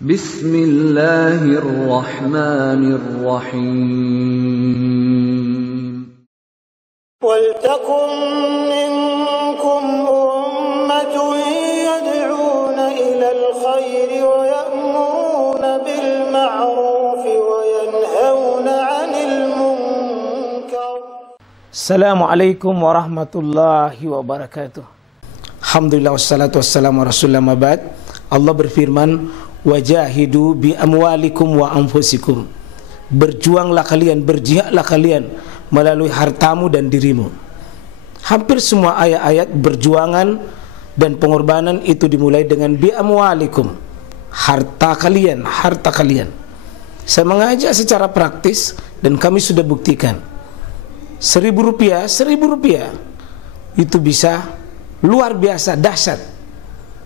Bismillahirrahmanirrahim. Waltakum minkum ummatun yad'una ilal khairi wa ya'muruna bil ma'ruf wa yanhauna 'anil munkar. Assalamualaikum warahmatullahi wabarakatuh. Alhamdulillah wassalatu wassalamu ala rasulillah mabad. Allah berfirman, wajahidu bi amwalikum wa anfusikum. Berjuanglah kalian, berjihadlah kalian melalui hartamu dan dirimu. Hampir semua ayat-ayat berjuangan dan pengorbanan itu dimulai dengan bi amwalikum, harta kalian, harta kalian. Saya mengajak secara praktis dan kami sudah buktikan. Rp1.000 itu bisa luar biasa dahsyat.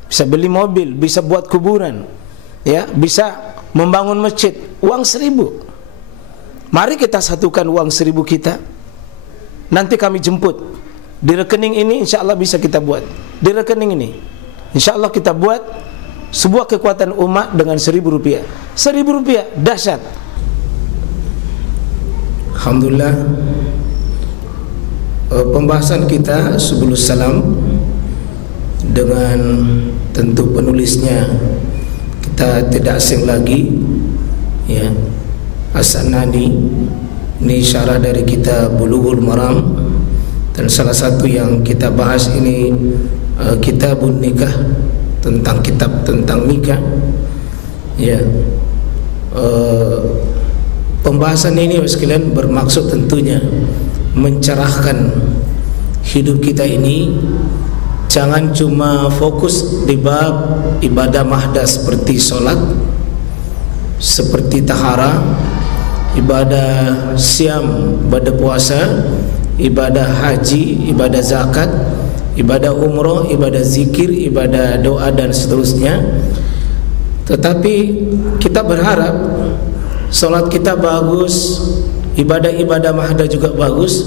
Bisa beli mobil, bisa buat kuburan, ya, bisa membangun masjid. Uang 1.000. Mari kita satukan uang 1.000 kita. Nanti kami jemput di rekening ini, insya Allah bisa kita buat. Di rekening ini, insya Allah kita buat sebuah kekuatan umat dengan Rp1.000. Rp1.000 dahsyat. Alhamdulillah. Pembahasan kita sebelum salam dengan tentu penulisnya kita tidak asing lagi, ya, As-Sanani. Ini syarah dari kitab Bulughul Maram, dan salah satu yang kita bahas ini Kitabun Nikah, tentang kitab tentang nikah, ya. Pembahasan ini sekalian bermaksud tentunya mencerahkan hidup kita ini. Jangan cuma fokus di bab ibadah mahda seperti sholat, seperti tahara, ibadah siam, ibadah puasa, ibadah haji, ibadah zakat, ibadah umroh, ibadah zikir, ibadah doa dan seterusnya. Tetapi kita berharap sholat kita bagus, ibadah-ibadah mahda juga bagus,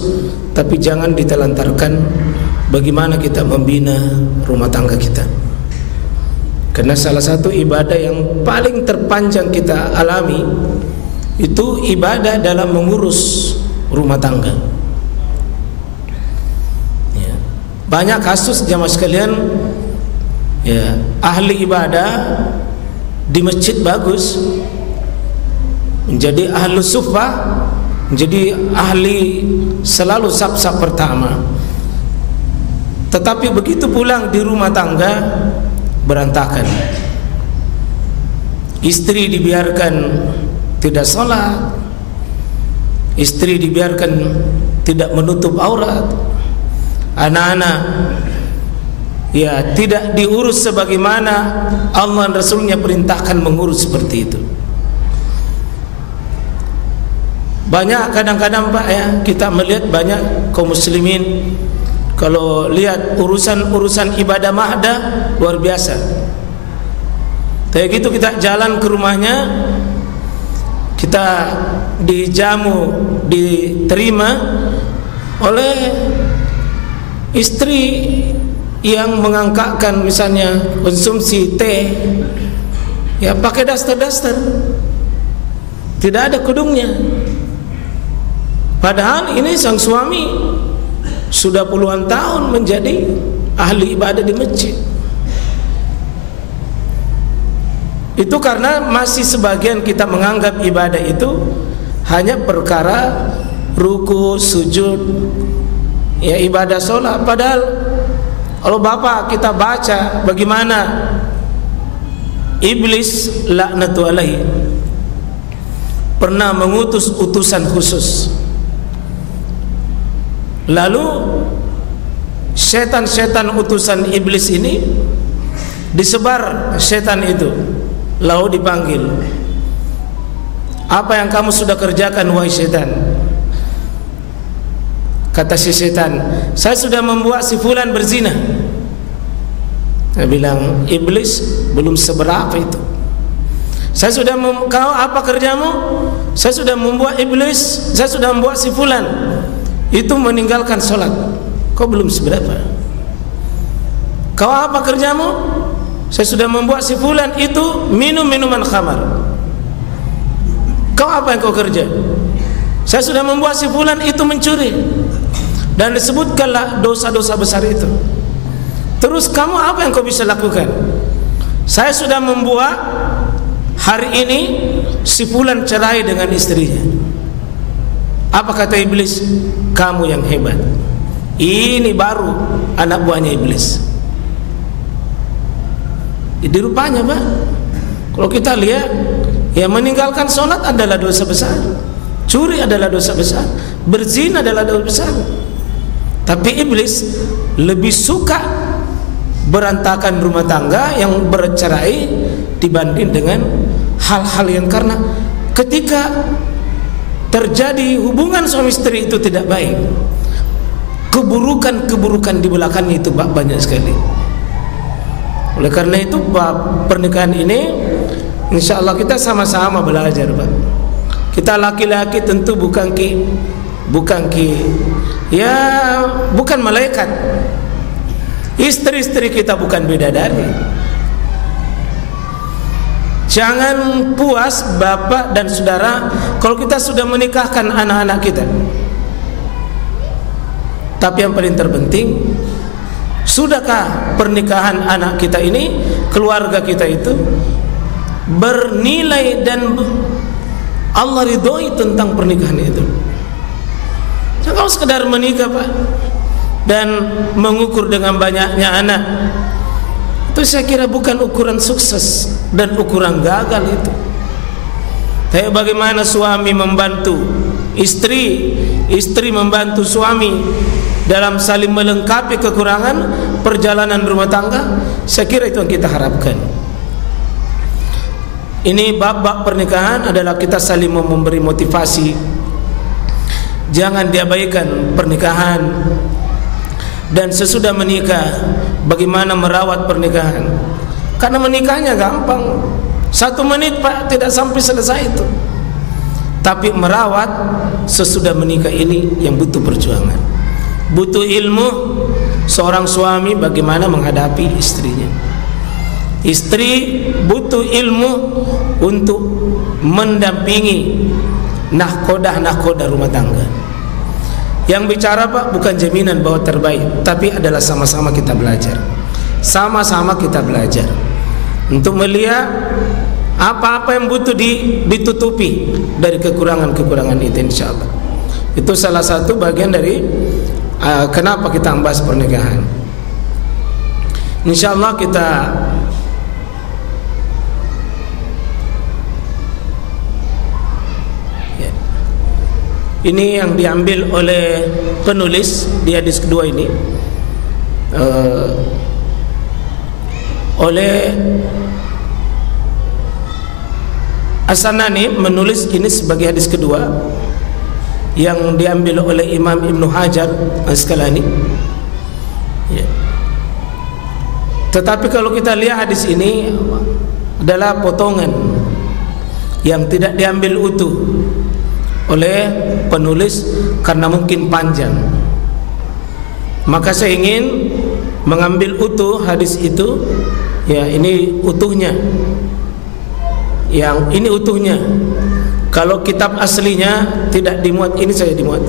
tapi jangan ditelantarkan bagaimana kita membina rumah tangga kita. Karena salah satu ibadah yang paling terpanjang kita alami itu ibadah dalam mengurus rumah tangga, ya. Banyak kasus jamaah sekalian, ya, ahli ibadah di masjid bagus, menjadi ahlu suffah, menjadi ahli selalu saf-saf pertama, tetapi begitu pulang di rumah tangga berantakan. Istri dibiarkan tidak sholat, istri dibiarkan tidak menutup aurat, anak-anak, ya, tidak diurus sebagaimana Allah dan Rasulnya perintahkan mengurus seperti itu. Banyak kadang-kadang Pak, ya, kita melihat banyak kaum muslimin kalau lihat urusan ibadah mahda luar biasa. Kayak gitu kita jalan ke rumahnya, kita dijamu, diterima oleh istri yang mengangkatkan misalnya konsumsi teh, ya, pakai daster-daster, tidak ada kudungnya. Padahal ini sang suami sudah puluhan tahun menjadi ahli ibadah di masjid. Itu karena masih sebagian kita menganggap ibadah itu hanya perkara ruku, sujud, ya, ibadah sholat. Padahal kalau Bapak kita baca bagaimana iblis laknatu alaihi pernah mengutus utusan khusus. Lalu setan-setan utusan iblis ini disebar setan itu, lalu dipanggil, apa yang kamu sudah kerjakan wahai setan? Kata si setan, saya sudah membuat si fulan berzina. Saya bilang, iblis belum seberapa itu. Saya sudah kau apa kerjamu? Saya sudah membuat iblis, saya sudah membuat si fulan itu meninggalkan sholat. Kau belum seberapa. Kau apa kerjamu? saya sudah membuat si fulan itu minum minuman khamar. Kau apa yang kau kerja? Saya sudah membuat si fulan itu mencuri. Dan disebutkanlah dosa-dosa besar itu. Terus kamu apa yang kau bisa lakukan? Saya sudah membuat hari ini si fulan cerai dengan istrinya. Apa kata iblis? Kamu yang hebat. Ini baru anak buahnya iblis. Jadi rupanya Pak, kalau kita lihat, ya meninggalkan sholat adalah dosa besar, curi adalah dosa besar, berzina adalah dosa besar. Tapi iblis lebih suka berantakan rumah tangga yang bercerai dibanding dengan hal-hal yang, karena ketika terjadi hubungan suami istri itu tidak baik, keburukan-keburukan di belakangnya itu banyak sekali. Oleh karena itu bab pernikahan ini insya Allah kita sama-sama belajar Pak. Kita laki-laki tentu bukan malaikat. Istri-istri kita bukan bidadari. Jangan puas bapak dan saudara kalau kita sudah menikahkan anak-anak kita. Tapi yang paling terpenting, sudahkah pernikahan anak kita ini, keluarga kita itu bernilai dan Allah ridhoi tentang pernikahan itu. Jangan kalau sekedar menikah Pak dan mengukur dengan banyaknya anak, itu saya kira bukan ukuran sukses dan ukuran gagal itu. Tapi bagaimana suami membantu istri, istri membantu suami dalam saling melengkapi kekurangan perjalanan rumah tangga, saya kira itu yang kita harapkan. Ini bab-bab pernikahan adalah kita saling memberi motivasi. Jangan diabaikan pernikahan. Dan sesudah menikah, bagaimana merawat pernikahan? Karena menikahnya gampang, 1 menit Pak, tidak sampai selesai itu. Tapi merawat sesudah menikah ini yang butuh perjuangan, butuh ilmu. Seorang suami bagaimana menghadapi istrinya. Istri butuh ilmu untuk mendampingi nahkodah rumah tangga. Yang bicara Pak bukan jaminan bahwa terbaik, tapi adalah sama-sama kita belajar. Sama-sama kita belajar untuk melihat apa-apa yang butuh ditutupi dari kekurangan-kekurangan itu, insyaallah. Itu salah satu bagian dari kenapa kita membahas pernikahan. Insyaallah kita ini yang diambil oleh penulis di hadis kedua ini, oleh As-Sanani menulis ini sebagai hadis kedua yang diambil oleh Imam Ibnu Hajar Asqalani. Ya. Tetapi kalau kita lihat hadis ini adalah potongan yang tidak diambil utuh oleh penulis karena mungkin panjang. Maka saya ingin mengambil utuh hadis itu. Ya, ini utuhnya. Yang ini utuhnya. Kalau kitab aslinya tidak dimuat, ini saya dimuat.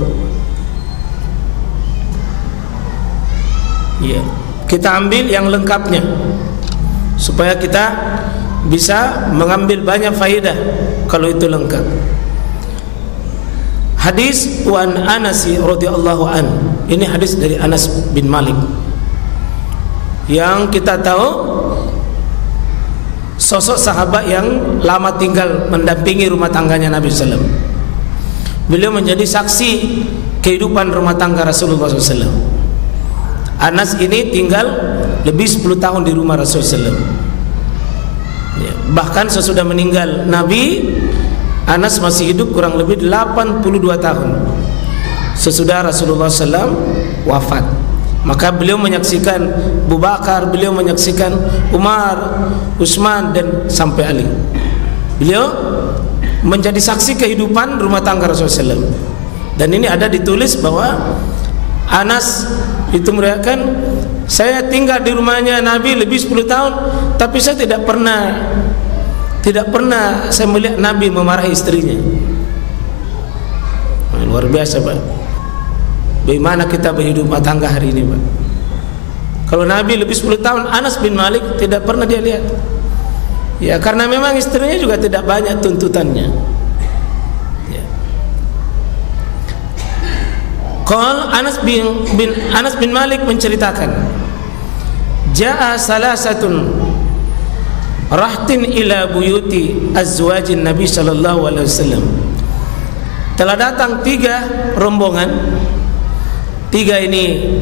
Ya, kita ambil yang lengkapnya supaya kita bisa mengambil banyak faedah kalau itu lengkap. Hadis Wan Anas radhiyallahu an. Ini hadis dari Anas bin Malik. Yang kita tahu sosok sahabat yang lama tinggal mendampingi rumah tangganya Nabi SAW. Beliau menjadi saksi kehidupan rumah tangga Rasulullah SAW. Anas ini tinggal lebih 10 tahun di rumah Rasulullah SAW. Ya, bahkan sesudah meninggal Nabi, Anas masih hidup kurang lebih 82 tahun sesudah Rasulullah SAW wafat. Maka beliau menyaksikan Abu Bakar, beliau menyaksikan Umar, Utsman dan sampai Ali. Beliau menjadi saksi kehidupan rumah tangga Rasulullah SAW. Dan ini ada ditulis bahwa Anas itu merupakan Saya tinggal di rumahnya Nabi lebih 10 tahun, tapi saya tidak pernah saya melihat Nabi memarahi istrinya. Luar biasa, Pak. Bagaimana kita berhidup rumah tangga hari ini, Pak? Kalau Nabi lebih 10 tahun, Anas bin Malik tidak pernah dia lihat. Ya, karena memang istrinya juga tidak banyak tuntutannya. Ya. Qal Anas bin Malik menceritakan, Ja'a salasatun rahtin ila buyuti azwajin Nabi sallallahu alaihi wasallam. Telah datang 3 rombongan. 3 ini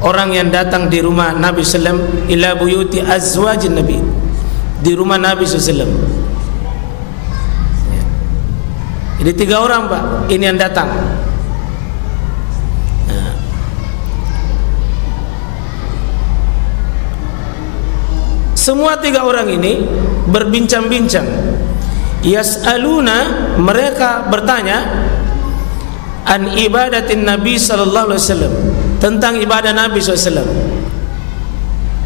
orang yang datang di rumah Nabi sallam, ila buyuti azwajin Nabi, di rumah Nabi sallam. Jadi 3 orang, Pak, ini yang datang. Semua 3 orang ini berbincang-bincang. Yas'aluna, mereka bertanya, an ibadatin Nabi sallallahu alaihi wasallam, tentang ibadah Nabi SAW.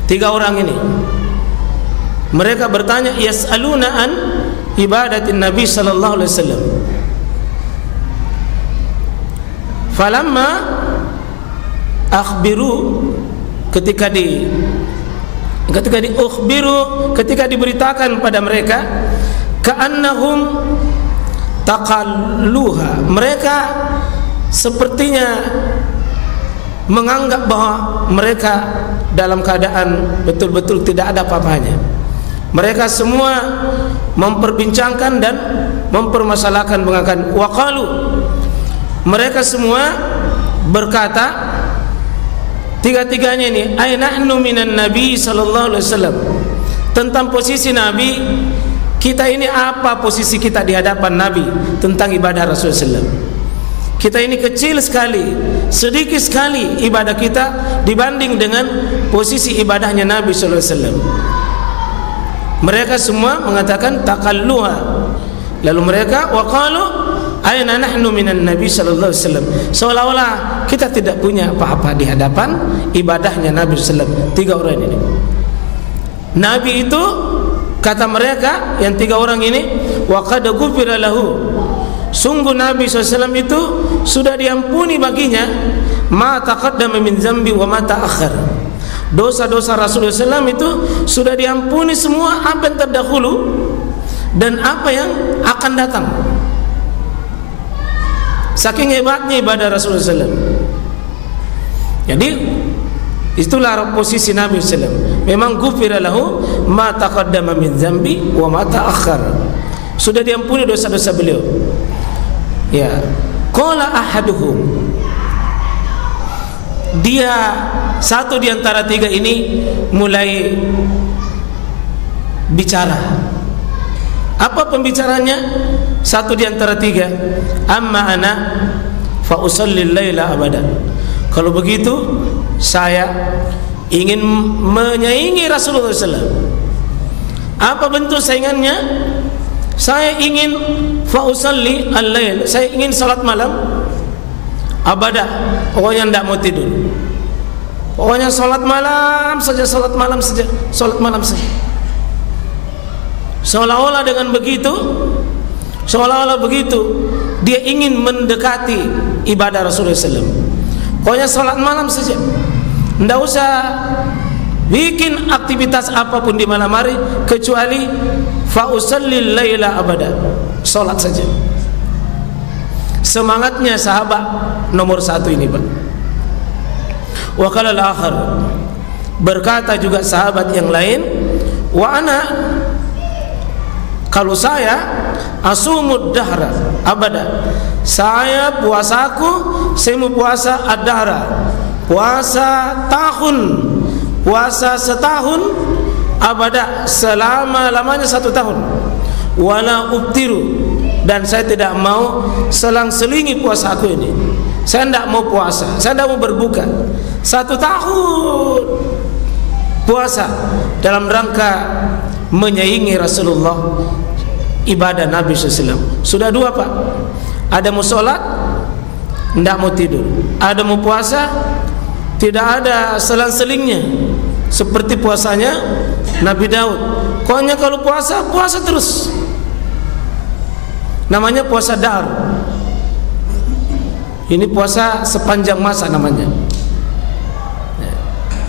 3 orang ini mereka bertanya, yas'aluna an ibadatin Nabi sallallahu alaihi wasallam. Falamma akhbiru, ketika diberitakan pada mereka, ka'annahum taqalluha, mereka sepertinya menganggap bahwa mereka dalam keadaan betul-betul tidak ada apa-apanya. Mereka semua memperbincangkan dan mempermasalahkan, mengatakan waqalu, mereka semua berkata, 3-tiganya ini, ay nahnu minan Nabi sallallahu alaihi wasallam, tentang posisi Nabi, kita ini apa posisi kita di hadapan Nabi tentang ibadah Rasulullah SAW. Kita ini kecil sekali, sedikit sekali ibadah kita dibanding dengan posisi ibadahnya Nabi sallallahu alaihi wasallam. Mereka semua mengatakan taqalluha. Lalu mereka waqalu aina nahnu minan Nabi sallallahu alaihi wasallam, seolah-olah kita tidak punya apa-apa di hadapan ibadahnya Nabi sallallahu alaihi wasallam. 3 orang ini, Nabi itu, kata mereka yang 3 orang ini, wa qad ghufira lahu, sungguh Nabi SAW itu sudah diampuni baginya, ma taqaddama min zambi wa ma ta'akhkhar, dosa-dosa Rasulullah SAW itu sudah diampuni semua, apa yang terdahulu dan apa yang akan datang. Saking hebatnya ibadah Rasulullah SAW. Jadi itulah posisi Nabi SAW. Memang ghufira lahu ma taqaddama min zambi wa ma ta'akhkhar, sudah diampuni dosa-dosa beliau. Ya, qala ahaduhum, dia satu di antara 3 ini mulai bicara. Apa pembicaranya? Satu di antara 3, amma ana fa usalli laila abada, kalau begitu saya ingin menyaingi Rasulullah SAW. Apa bentuk saingannya? Saya ingin fa usalli al-lail, saya ingin salat malam abada, pokoknya tidak mau tidur, pokoknya salat malam saja, salat malam saja, salat malam saja. Seolah-olah dengan begitu, dia ingin mendekati ibadah Rasulullah SAW. Pokoknya salat malam saja, tidak usah bikin aktivitas apapun di malam hari kecuali fa usallil laila abada, salat saja. Semangatnya sahabat nomor 1 ini, Pak. Wa qala al-akhar, berkata juga sahabat yang lain, wa ana, kalau saya asumud dahra abada, saya puasaku, saya mau puasa ad-dahra, puasa tahun, puasa setahun, abada, selama-lamanya 1 tahun. Wala ubtiru, dan saya tidak mau selang-selingi puasa aku ini. Saya tidak mau puasa, saya tidak mau berbuka 1 tahun puasa dalam rangka menyaingi Rasulullah, ibadah Nabi SAW. Sudah 2, Pak. Ada mau sholat, tidak mau tidur. Ada mau puasa, Tidak ada selang-selingnya seperti puasanya Nabi Daud. Pokoknya kalau puasa, puasa terus. Namanya puasa dahr. Ini puasa sepanjang masa namanya.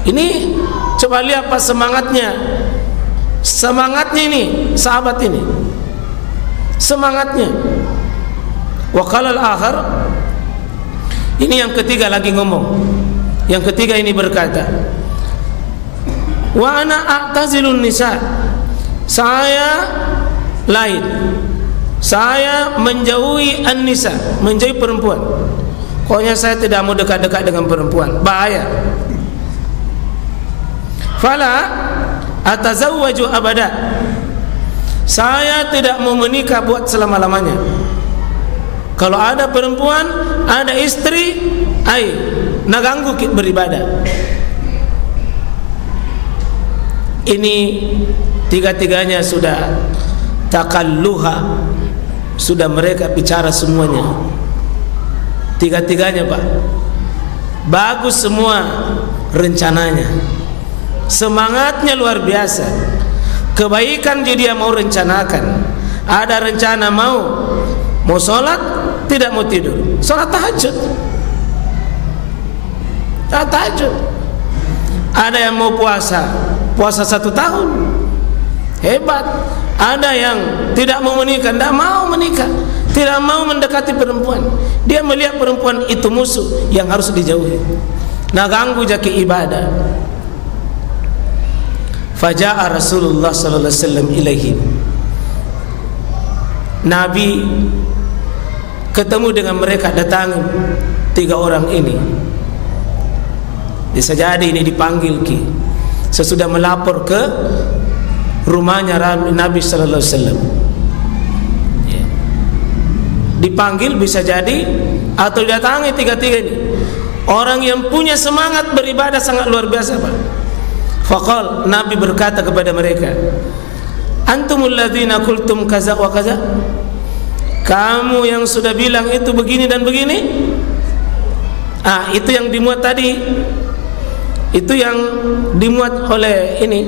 Ini coba lihat apa semangatnya. Semangatnya ini, sahabat ini. Semangatnya. Wa qala al-akhar, ini yang ketiga lagi ngomong. Yang ketiga ini berkata, wa ana a'tazilun nisa. Saya lain. Saya menjauhi an-nisa, menjauhi perempuan. Pokoknya saya tidak mau dekat-dekat dengan perempuan, bahaya. Fala atazawwaju abada. Saya tidak mau menikah buat selama-lamanya. Kalau ada perempuan, ada istri, naganggu beribadah. Ini tiga-tiganya sudah takalluha, sudah mereka bicara semuanya. Tiga-tiganya Pak, bagus semua rencananya, semangatnya luar biasa, kebaikan dia mau rencanakan. Ada rencana mau sholat, tidak mau tidur, sholat tahajud. Tahajud. Ada yang mau puasa 1 tahun, hebat. Ada yang tidak mau menikah, tidak mau menikah, tidak mau mendekati perempuan. Dia melihat perempuan itu musuh yang harus dijauhi. Nah, ganggu jaki ibadah. Faja'a Rasulullah sallallahu alaihi wasallam ilaihi. Nabi ketemu dengan mereka, datangi 3 orang ini. Bisa jadi ini dipanggil ki. Sesudah melapor ke rumahnya Nabi sallallahu alaihi wasallam. Dipanggil bisa jadi atau didatangi 3 ini. Orang yang punya semangat beribadah sangat luar biasa, Pak. Faqal, Nabi berkata kepada mereka, antumul ladzina qultum kaza wa kaza. Kamu yang sudah bilang itu begini dan begini. Itu yang dimuat tadi. Itu yang dimuat oleh ini.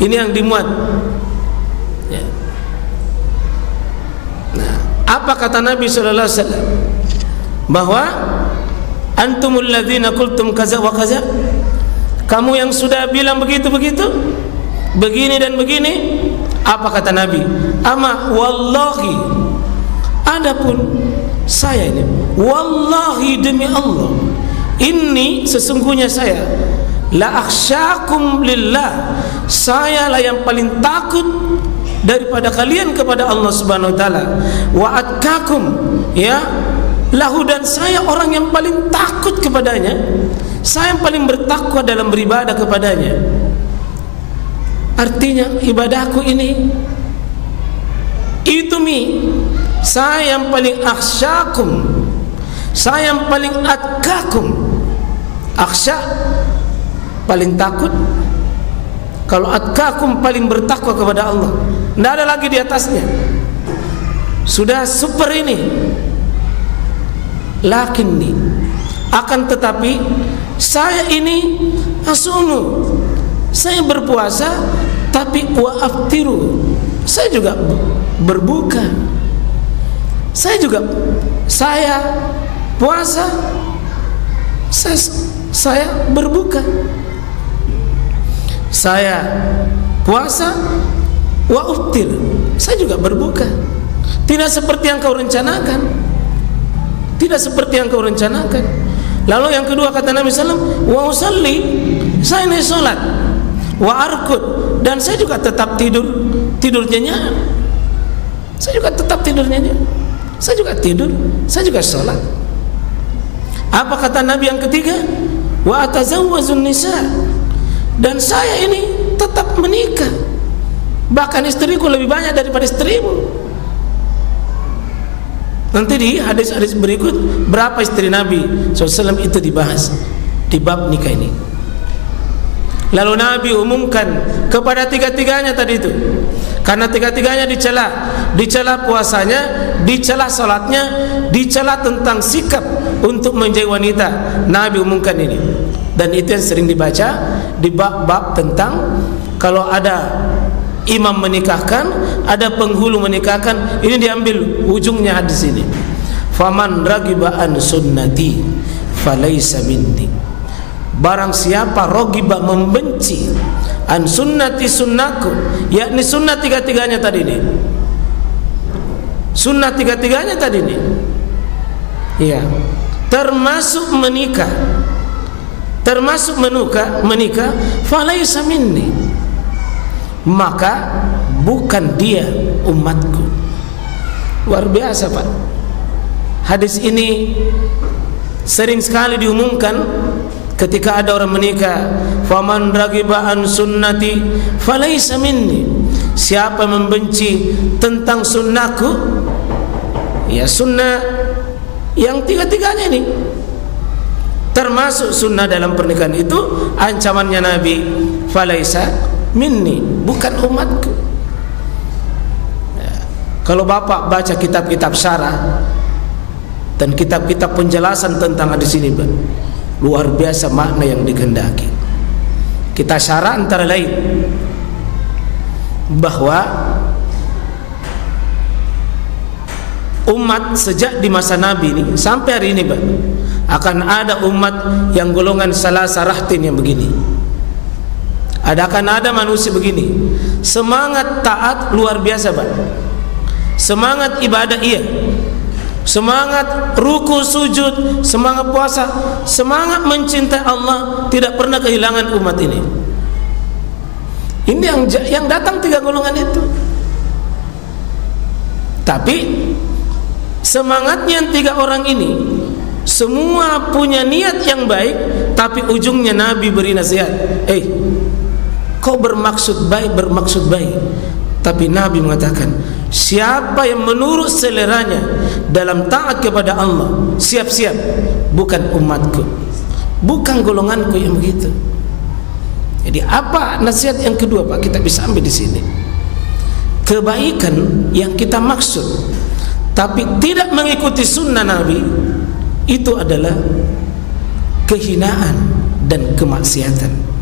Ini yang dimuat. Ya. Nah, apa kata Nabi sallallahu alaihi wasallam? Bahwa antumul ladzina qultum kaza wa kaza. Kamu yang sudah bilang begitu-begitu, begini dan begini. Apa kata Nabi? Ama wallahi, adapun saya ini, wallahi demi Allah, ini sesungguhnya saya la akhsyakum lillah, saya lah yang paling takut daripada kalian kepada Allah Subhanahu wa taala, wa atqakum ya lahu, dan saya orang yang paling takut kepadanya, saya yang paling bertakwa dalam beribadah kepadanya. Artinya ibadahku ini itu saya yang paling akhsyakum, saya yang paling atqakum. Akhsya paling takut, kalau atqakum paling bertakwa kepada Allah. Tidak ada lagi di atasnya. Sudah super ini. Lakinni, akan tetapi saya ini asumu, saya berpuasa, tapi wa aftiru, saya juga berbuka. Saya puasa, saya berbuka. Saya puasa wa uftir, saya juga berbuka. Tidak seperti yang kau rencanakan. Tidak seperti yang kau rencanakan. Lalu yang kedua kata Nabi SAW, wa usalli, saya ini sholat, wa arkud, dan saya juga tetap tidur nyenyak. Saya juga tetap tidur nyenyak. Saya juga tidur, saya juga sholat. Apa kata Nabi yang ketiga? Wa atazawwazun nisa, dan saya ini tetap menikah. Bahkan istriku lebih banyak daripada istrimu. Nanti di hadis-hadis berikut berapa istri Nabi SAW itu dibahas di bab nikah ini. Lalu Nabi umumkan kepada tiga-tiganya tadi itu, karena tiga-tiganya dicela puasanya, dicela salatnya, dicela tentang sikap untuk menjadi wanita. Nabi umumkan ini, dan itu yang sering dibaca di bab-bab tentang kalau ada imam menikahkan, ada penghulu menikahkan, ini diambil ujungnya hadis ini. Faman ragiba an sunnati falaysa minni. Barang siapa rogiba membenci an sunnati sunnahku, yakni sunnah tiga-tiganya tadi ini, sunnah tiga-tiganya tadi ini, ya, termasuk menikah, menikah, falaysa minni, maka bukan dia umatku. Luar biasa, Pak. Hadis ini sering sekali diumumkan ketika ada orang menikah. Faman ragiba an sunnati falaysa minni. Siapa membenci tentang sunnahku, ya sunnah yang tiga-tiganya ini, termasuk sunnah dalam pernikahan itu, ancamannya Nabi, falaysa minni, bukan umatku. Ya. Kalau Bapak baca kitab-kitab syarah dan kitab-kitab penjelasan tentang hadis ini, luar biasa makna yang dikehendaki. Kita syarah antara lain bahwa umat sejak di masa Nabi ini sampai hari ini, akan ada umat yang golongan salasa rahtin yang begini. Akan ada manusia begini, semangat taat luar biasa, semangat ibadah iya, semangat ruku sujud, semangat puasa, semangat mencintai Allah, tidak pernah kehilangan umat ini. Ini yang datang tiga golongan itu. Tapi semangatnya yang tiga orang ini semua punya niat yang baik, tapi ujungnya Nabi beri nasihat, kau bermaksud baik, tapi Nabi mengatakan, siapa yang menurut seleranya dalam taat kepada Allah, siap-siap bukan umatku, bukan golonganku yang begitu. Jadi apa nasihat yang kedua, Pak, kita bisa ambil di sini? Kebaikan yang kita maksud tapi tidak mengikuti sunnah Nabi, itu adalah kehinaan dan kemaksiatan.